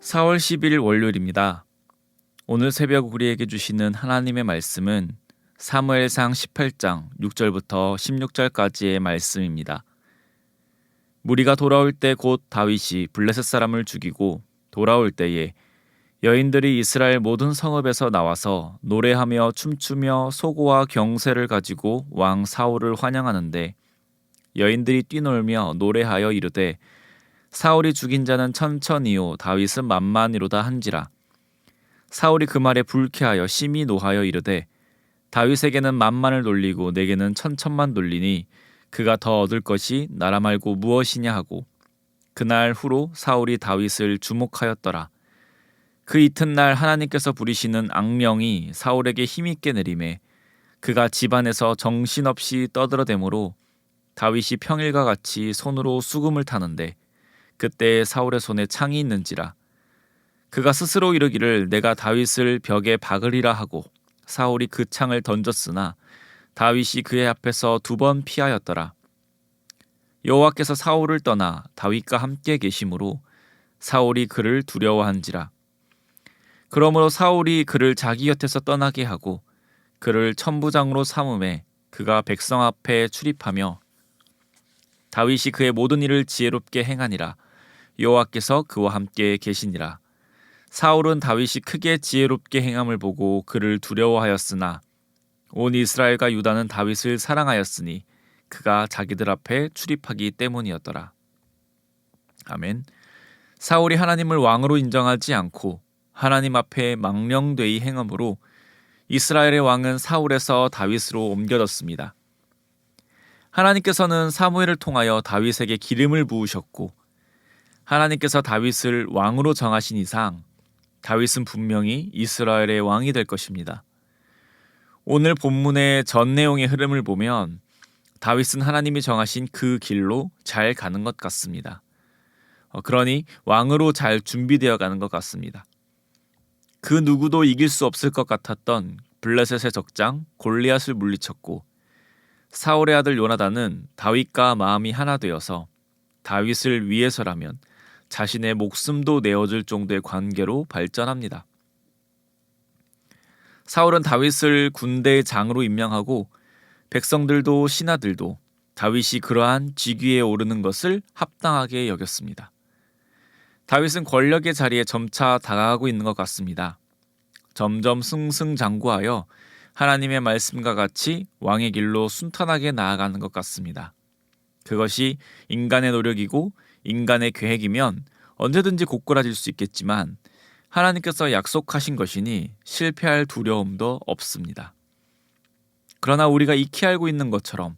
4월 10일 월요일입니다. 오늘 새벽 우리에게 주시는 하나님의 말씀은 사무엘상 18장 6절부터 16절까지의 말씀입니다. 무리가 돌아올 때 곧 다윗이 블레셋 사람을 죽이고 돌아올 때에 여인들이 이스라엘 모든 성읍에서 나와서 노래하며 춤추며 소고와 경새를 가지고 왕 사울을 환영하는데 여인들이 뛰놀며 노래하여 이르되 사울이 죽인 자는 천천히요 다윗은 만만이로다 한지라. 사울이 그 말에 불쾌하여 심히 노하여 이르되 다윗에게는 만만을 돌리고 내게는 천천만 돌리니 그가 더 얻을 것이 나라 말고 무엇이냐 하고 그날 후로 사울이 다윗을 주목하였더라. 그 이튿날 하나님께서 부리시는 악령이 사울에게 힘있게 내림에 그가 집안에서 정신없이 떠들어대므로 다윗이 평일과 같이 손으로 수금을 타는데 그때 사울의 손에 창이 있는지라. 그가 스스로 이르기를 내가 다윗을 벽에 박으리라 하고 사울이 그 창을 던졌으나 다윗이 그의 앞에서 2번 피하였더라. 여호와께서 사울을 떠나 다윗과 함께 계심으로 사울이 그를 두려워한지라. 그러므로 사울이 그를 자기 곁에서 떠나게 하고 그를 천부장으로 삼음에 그가 백성 앞에 출입하며 다윗이 그의 모든 일을 지혜롭게 행하니라. 여호와께서 그와 함께 계시니라. 사울은 다윗이 크게 지혜롭게 행함을 보고 그를 두려워하였으나 온 이스라엘과 유다는 다윗을 사랑하였으니 그가 자기들 앞에 출입하기 때문이었더라. 아멘. 사울이 하나님을 왕으로 인정하지 않고 하나님 앞에 망령되이 행함으로 이스라엘의 왕은 사울에서 다윗으로 옮겨졌습니다. 하나님께서는 사무엘을 통하여 다윗에게 기름을 부으셨고 하나님께서 다윗을 왕으로 정하신 이상 다윗은 분명히 이스라엘의 왕이 될 것입니다. 오늘 본문의 전 내용의 흐름을 보면 다윗은 하나님이 정하신 그 길로 잘 가는 것 같습니다. 그러니 왕으로 잘 준비되어 가는 것 같습니다. 그 누구도 이길 수 없을 것 같았던 블레셋의 적장 골리앗을 물리쳤고 사울의 아들 요나단은 다윗과 마음이 하나 되어서 다윗을 위해서라면 자신의 목숨도 내어줄 정도의 관계로 발전합니다. 사울은 다윗을 군대의 장으로 임명하고 백성들도 신하들도 다윗이 그러한 직위에 오르는 것을 합당하게 여겼습니다. 다윗은 권력의 자리에 점차 다가가고 있는 것 같습니다. 점점 승승장구하여 하나님의 말씀과 같이 왕의 길로 순탄하게 나아가는 것 같습니다. 그것이 인간의 노력이고 인간의 계획이면 언제든지 고꾸라질 수 있겠지만 하나님께서 약속하신 것이니 실패할 두려움도 없습니다. 그러나 우리가 익히 알고 있는 것처럼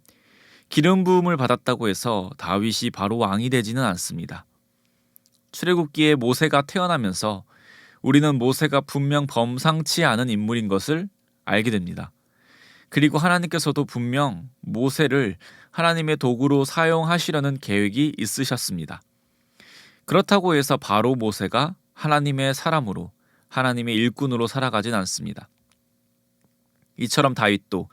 기름 부음을 받았다고 해서 다윗이 바로 왕이 되지는 않습니다. 출애굽기에 모세가 태어나면서 우리는 모세가 분명 범상치 않은 인물인 것을 알게 됩니다. 그리고 하나님께서도 분명 모세를 하나님의 도구로 사용하시려는 계획이 있으셨습니다. 그렇다고 해서 바로 모세가 하나님의 사람으로 하나님의 일꾼으로 살아가진 않습니다. 이처럼 다윗도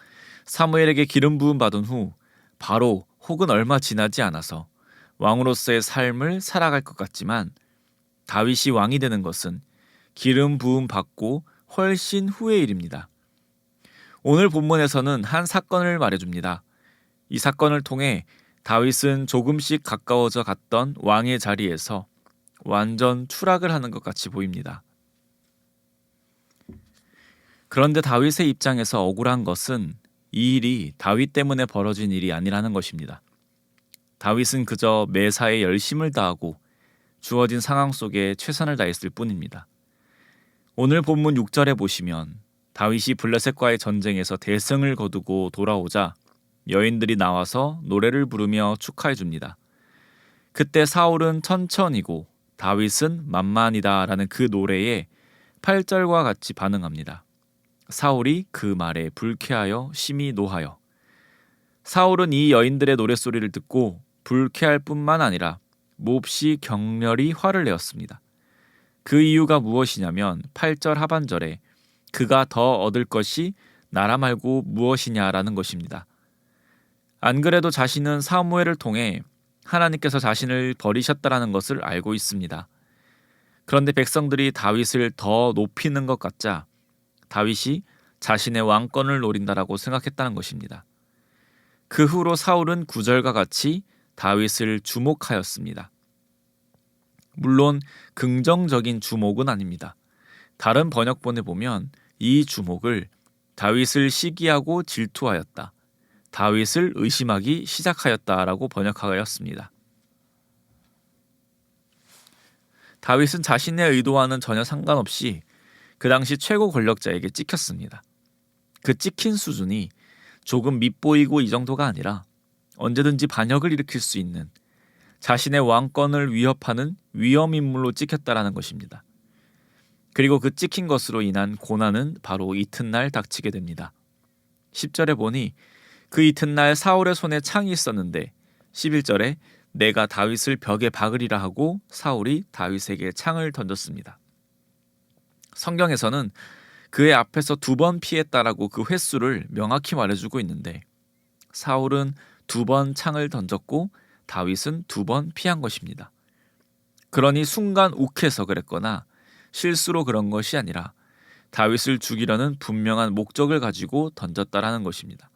사무엘에게 기름 부음 받은 후 바로 혹은 얼마 지나지 않아서 왕으로서의 삶을 살아갈 것 같지만 다윗이 왕이 되는 것은 기름 부음 받고 훨씬 후의 일입니다. 오늘 본문에서는 한 사건을 말해줍니다. 이 사건을 통해 다윗은 조금씩 가까워져 갔던 왕의 자리에서 완전 추락을 하는 것 같이 보입니다. 그런데 다윗의 입장에서 억울한 것은 이 일이 다윗 때문에 벌어진 일이 아니라는 것입니다. 다윗은 그저 매사에 열심을 다하고 주어진 상황 속에 최선을 다했을 뿐입니다. 오늘 본문 6절에 보시면 다윗이 블레셋과의 전쟁에서 대승을 거두고 돌아오자 여인들이 나와서 노래를 부르며 축하해 줍니다. 그때 사울은 천천히고 다윗은 만만이다 라는 그 노래에 8절과 같이 반응합니다. 사울이 그 말에 불쾌하여 심히 노하여. 사울은 이 여인들의 노랫소리를 듣고 불쾌할 뿐만 아니라 몹시 격렬히 화를 내었습니다. 그 이유가 무엇이냐면 8절 하반절에 그가 더 얻을 것이 나라 말고 무엇이냐라는 것입니다. 안 그래도 자신은 사무엘을 통해 하나님께서 자신을 버리셨다라는 것을 알고 있습니다. 그런데 백성들이 다윗을 더 높이는 것 같자 다윗이 자신의 왕권을 노린다라고 생각했다는 것입니다. 그 후로 사울은 구절과 같이 다윗을 주목하였습니다. 물론 긍정적인 주목은 아닙니다. 다른 번역본에 보면 이 주목을 다윗을 시기하고 질투하였다, 다윗을 의심하기 시작하였다라고 번역하였습니다. 다윗은 자신의 의도와는 전혀 상관없이 그 당시 최고 권력자에게 찍혔습니다. 그 찍힌 수준이 조금 밉보이고 이 정도가 아니라 언제든지 반역을 일으킬 수 있는, 자신의 왕권을 위협하는 위험인물로 찍혔다라는 것입니다. 그리고 그 찍힌 것으로 인한 고난은 바로 이튿날 닥치게 됩니다. 10절에 보니 그 이튿날 사울의 손에 창이 있었는데 11절에 내가 다윗을 벽에 박으리라 하고 사울이 다윗에게 창을 던졌습니다. 성경에서는 그의 앞에서 2번 피했다라고 그 횟수를 명확히 말해주고 있는데 사울은 2번 창을 던졌고 다윗은 2번 피한 것입니다. 그러니 순간 욱해서 그랬거나 실수로 그런 것이 아니라 다윗을 죽이려는 분명한 목적을 가지고 던졌다라는 것입니다.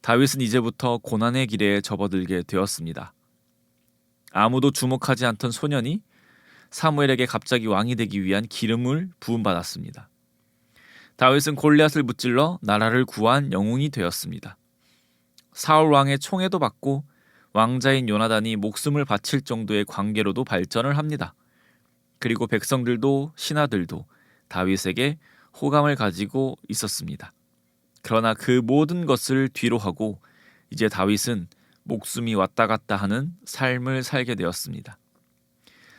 다윗은 이제부터 고난의 길에 접어들게 되었습니다. 아무도 주목하지 않던 소년이 사무엘에게 갑자기 왕이 되기 위한 기름을 부음받았습니다. 다윗은 골리앗을 무찔러 나라를 구한 영웅이 되었습니다. 사울 왕의 총애도 받고 왕자인 요나단이 목숨을 바칠 정도의 관계로도 발전을 합니다. 그리고 백성들도 신하들도 다윗에게 호감을 가지고 있었습니다. 그러나 그 모든 것을 뒤로 하고 이제 다윗은 목숨이 왔다 갔다 하는 삶을 살게 되었습니다.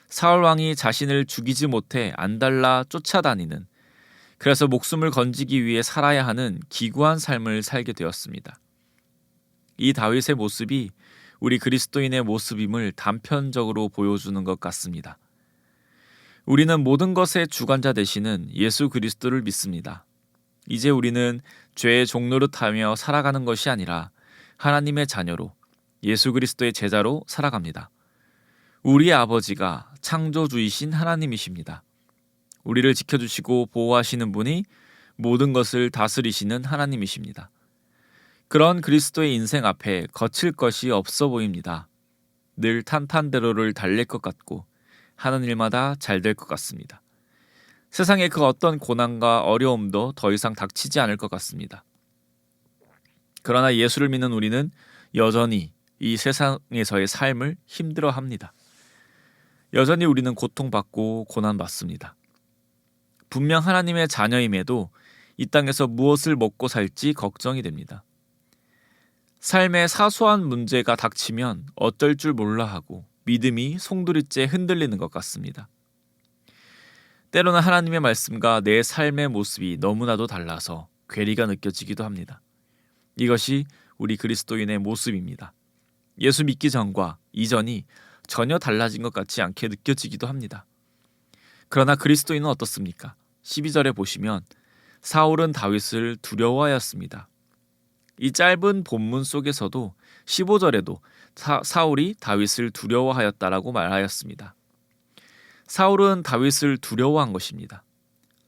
사울 왕이 자신을 죽이지 못해 안달나 쫓아다니는, 그래서 목숨을 건지기 위해 살아야 하는 기구한 삶을 살게 되었습니다. 이 다윗의 모습이 우리 그리스도인의 모습임을 단편적으로 보여주는 것 같습니다. 우리는 모든 것의 주관자 되시는 예수 그리스도를 믿습니다. 이제 우리는 죄의 종노릇하며 살아가는 것이 아니라 하나님의 자녀로 예수 그리스도의 제자로 살아갑니다. 우리의 아버지가 창조주이신 하나님이십니다. 우리를 지켜주시고 보호하시는 분이 모든 것을 다스리시는 하나님이십니다. 그런 그리스도의 인생 앞에 거칠 것이 없어 보입니다. 늘 탄탄대로를 달릴 것 같고 하는 일마다 잘 될 것 같습니다. 세상의 그 어떤 고난과 어려움도 더 이상 닥치지 않을 것 같습니다. 그러나 예수를 믿는 우리는 여전히 이 세상에서의 삶을 힘들어합니다. 여전히 우리는 고통받고 고난받습니다. 분명 하나님의 자녀임에도 이 땅에서 무엇을 먹고 살지 걱정이 됩니다. 삶의 사소한 문제가 닥치면 어쩔 줄 몰라 하고 믿음이 송두리째 흔들리는 것 같습니다. 때로는 하나님의 말씀과 내 삶의 모습이 너무나도 달라서 괴리가 느껴지기도 합니다. 이것이 우리 그리스도인의 모습입니다. 예수 믿기 전과 이전이 전혀 달라진 것 같지 않게 느껴지기도 합니다. 그러나 그리스도인은 어떻습니까? 12절에 보시면 사울은 다윗을 두려워하였습니다. 이 짧은 본문 속에서도 15절에도 사울이 다윗을 두려워하였다라고 말하였습니다. 사울은 다윗을 두려워한 것입니다.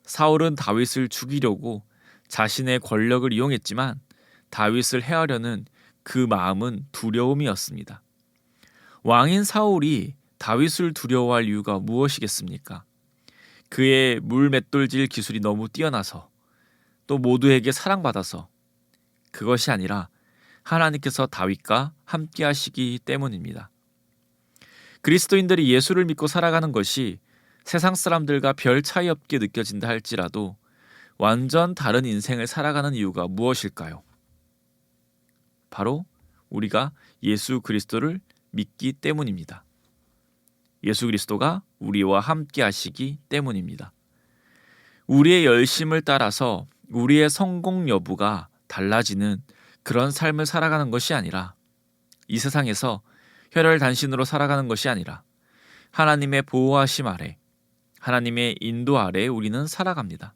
사울은 다윗을 죽이려고 자신의 권력을 이용했지만 다윗을 해하려는 그 마음은 두려움이었습니다. 왕인 사울이 다윗을 두려워할 이유가 무엇이겠습니까? 그의 물맷돌질 기술이 너무 뛰어나서, 또 모두에게 사랑받아서, 그것이 아니라 하나님께서 다윗과 함께 하시기 때문입니다. 그리스도인들이 예수를 믿고 살아가는 것이 세상 사람들과 별 차이 없게 느껴진다 할지라도 완전 다른 인생을 살아가는 이유가 무엇일까요? 바로 우리가 예수 그리스도를 믿기 때문입니다. 예수 그리스도가 우리와 함께 하시기 때문입니다. 우리의 열심을 따라서 우리의 성공 여부가 달라지는 그런 삶을 살아가는 것이 아니라, 이 세상에서 혈혈단신으로 살아가는 것이 아니라 하나님의 보호하심 아래, 하나님의 인도 아래 우리는 살아갑니다.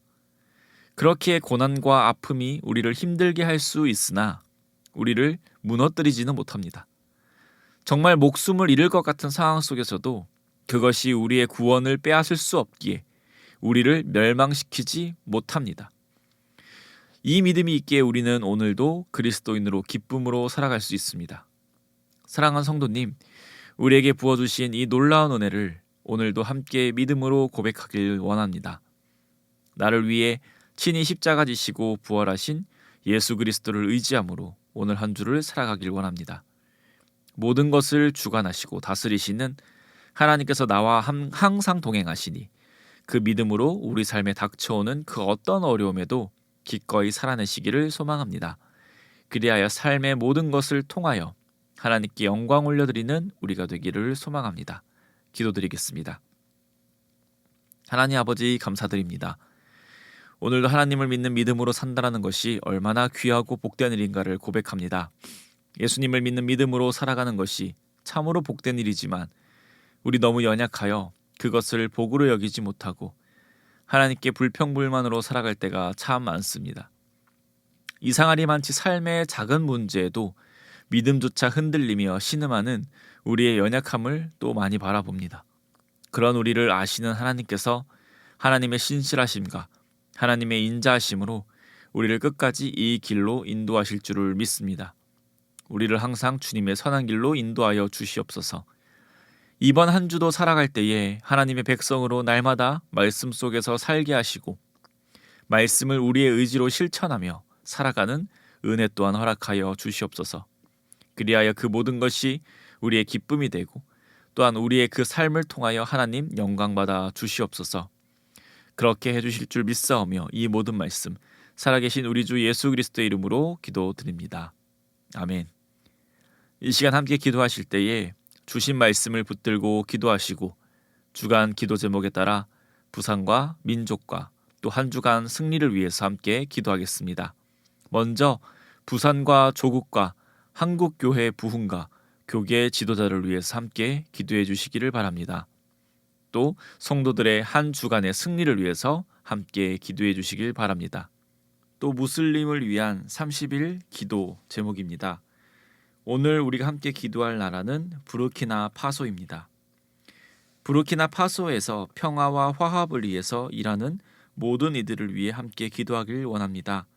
그렇기에 고난과 아픔이 우리를 힘들게 할 수 있으나 우리를 무너뜨리지는 못합니다. 정말 목숨을 잃을 것 같은 상황 속에서도 그것이 우리의 구원을 빼앗을 수 없기에 우리를 멸망시키지 못합니다. 이 믿음이 있기에 우리는 오늘도 그리스도인으로 기쁨으로 살아갈 수 있습니다. 사랑하는 성도님, 우리에게 부어주신 이 놀라운 은혜를 오늘도 함께 믿음으로 고백하길 원합니다. 나를 위해 친히 십자가 지시고 부활하신 예수 그리스도를 의지함으로 오늘 한 주를 살아가길 원합니다. 모든 것을 주관하시고 다스리시는 하나님께서 나와 항상 동행하시니 그 믿음으로 우리 삶에 닥쳐오는 그 어떤 어려움에도 기꺼이 살아내시기를 소망합니다. 그리하여 삶의 모든 것을 통하여 하나님께 영광 올려드리는 우리가 되기를 소망합니다. 기도드리겠습니다. 하나님 아버지 감사드립니다. 오늘도 하나님을 믿는 믿음으로 산다라는 것이 얼마나 귀하고 복된 일인가를 고백합니다. 예수님을 믿는 믿음으로 살아가는 것이 참으로 복된 일이지만 우리 너무 연약하여 그것을 복으로 여기지 못하고 하나님께 불평불만으로 살아갈 때가 참 많습니다. 이상하리 많지 삶의 작은 문제에도 믿음조차 흔들리며 신음하는 우리의 연약함을 또 많이 바라봅니다. 그런 우리를 아시는 하나님께서 하나님의 신실하심과 하나님의 인자하심으로 우리를 끝까지 이 길로 인도하실 줄을 믿습니다. 우리를 항상 주님의 선한 길로 인도하여 주시옵소서. 이번 한 주도 살아갈 때에 하나님의 백성으로 날마다 말씀 속에서 살게 하시고 말씀을 우리의 의지로 실천하며 살아가는 은혜 또한 허락하여 주시옵소서. 그리하여 그 모든 것이 우리의 기쁨이 되고 또한 우리의 그 삶을 통하여 하나님 영광받아 주시옵소서. 그렇게 해주실 줄 믿사오며 이 모든 말씀 살아계신 우리 주 예수 그리스도의 이름으로 기도드립니다. 아멘. 이 시간 함께 기도하실 때에 주신 말씀을 붙들고 기도하시고 주간 기도 제목에 따라 부산과 민족과 또 한 주간 승리를 위해서 함께 기도하겠습니다. 먼저 부산과 조국과 한국교회 부흥과 교계 지도자를 위해서 함께 기도해 주시기를 바랍니다. 또 성도들의 한 주간의 승리를 위해서 함께 기도해 주시길 바랍니다. 또 무슬림을 위한 30일 기도 제목입니다. 오늘 우리가 함께 기도할 나라는 부르키나파소입니다. 부르키나파소에서 평화와 화합을 위해서 일하는 모든 이들을 위해 함께 기도하길 원합니다.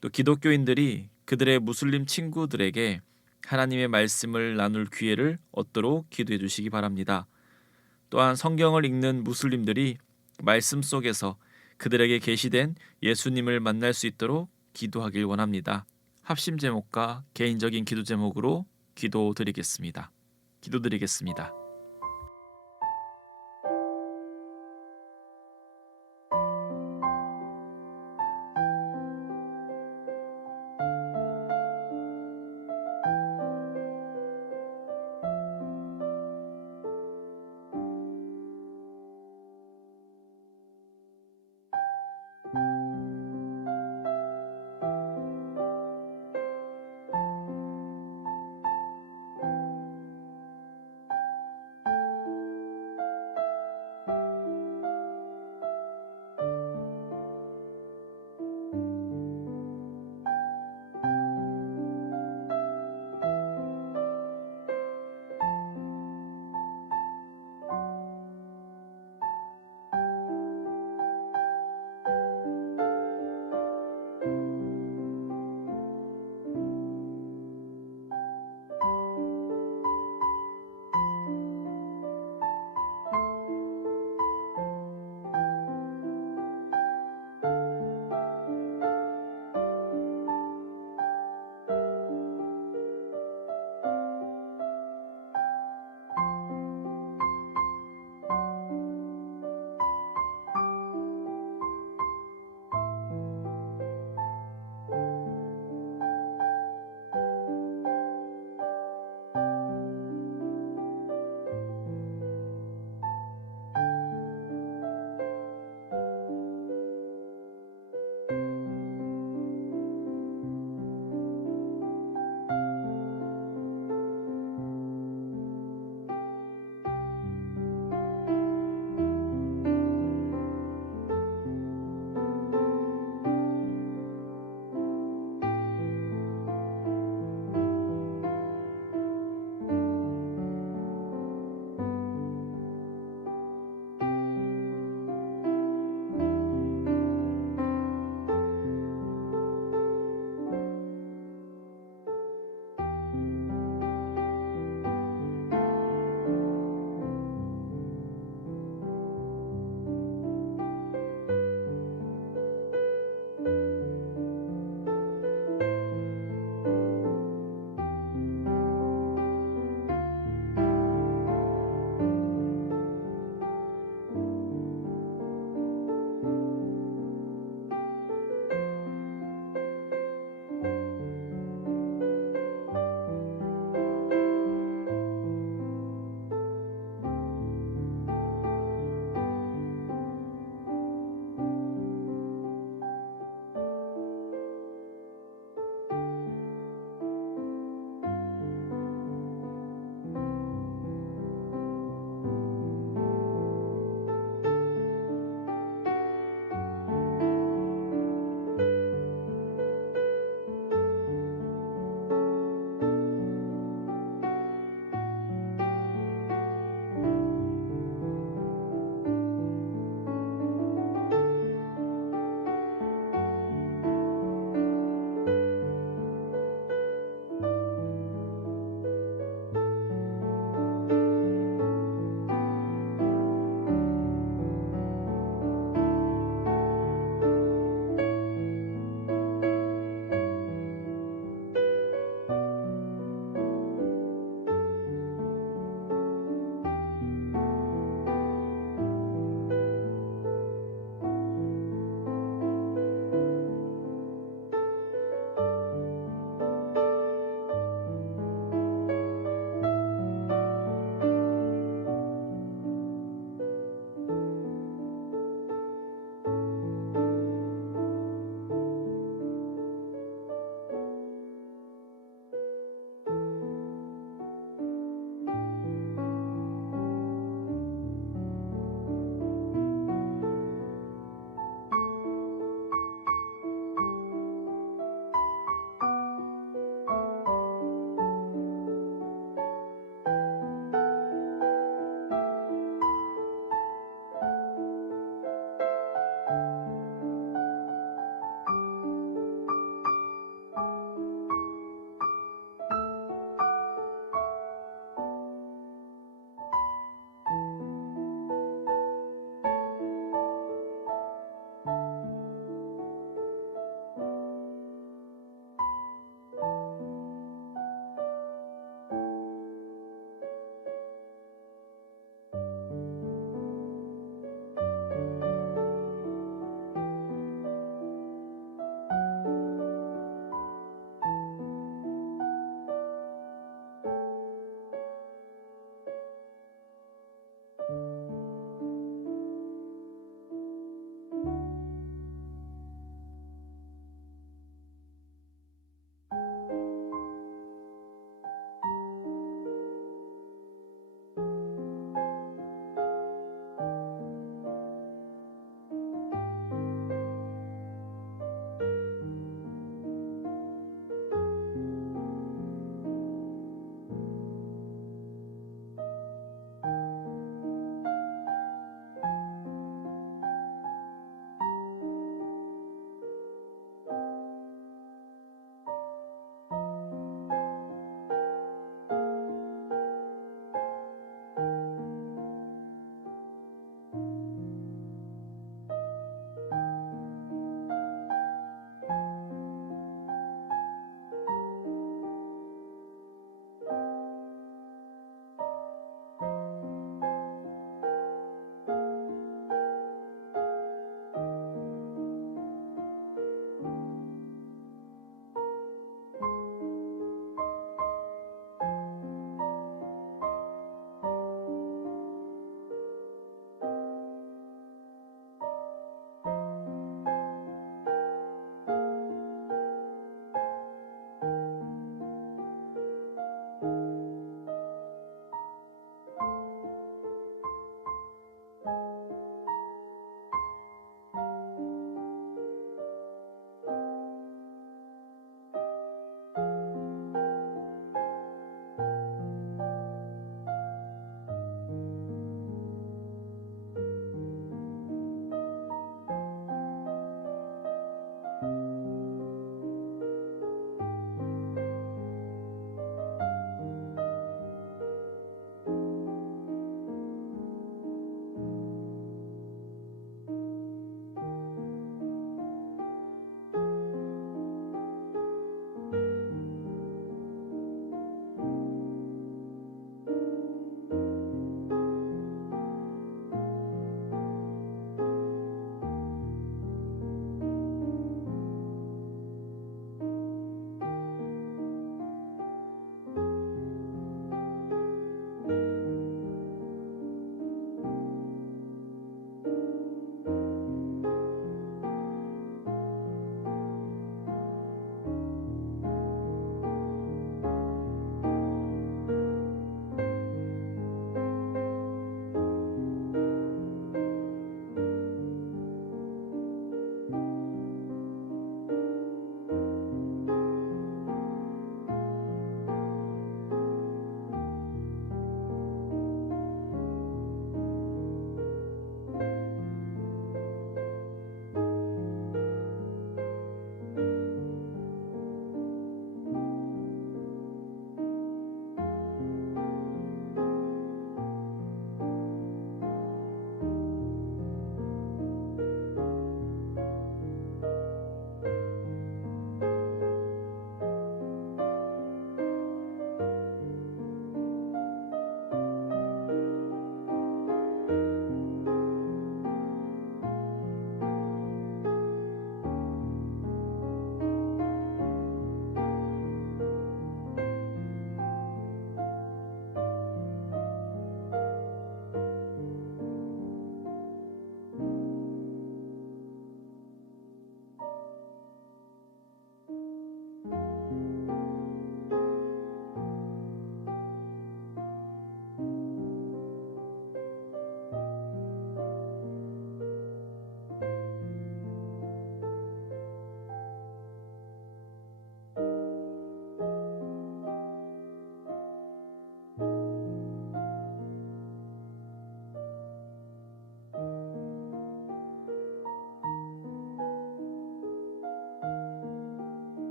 또 기독교인들이 그들의 무슬림 친구들에게 하나님의 말씀을 나눌 기회를 얻도록 기도해 주시기 바랍니다. 또한 성경을 읽는 무슬림들이 말씀 속에서 그들에게 계시된 예수님을 만날 수 있도록 기도하길 원합니다. 합심 제목과 개인적인 기도 제목으로 기도드리겠습니다.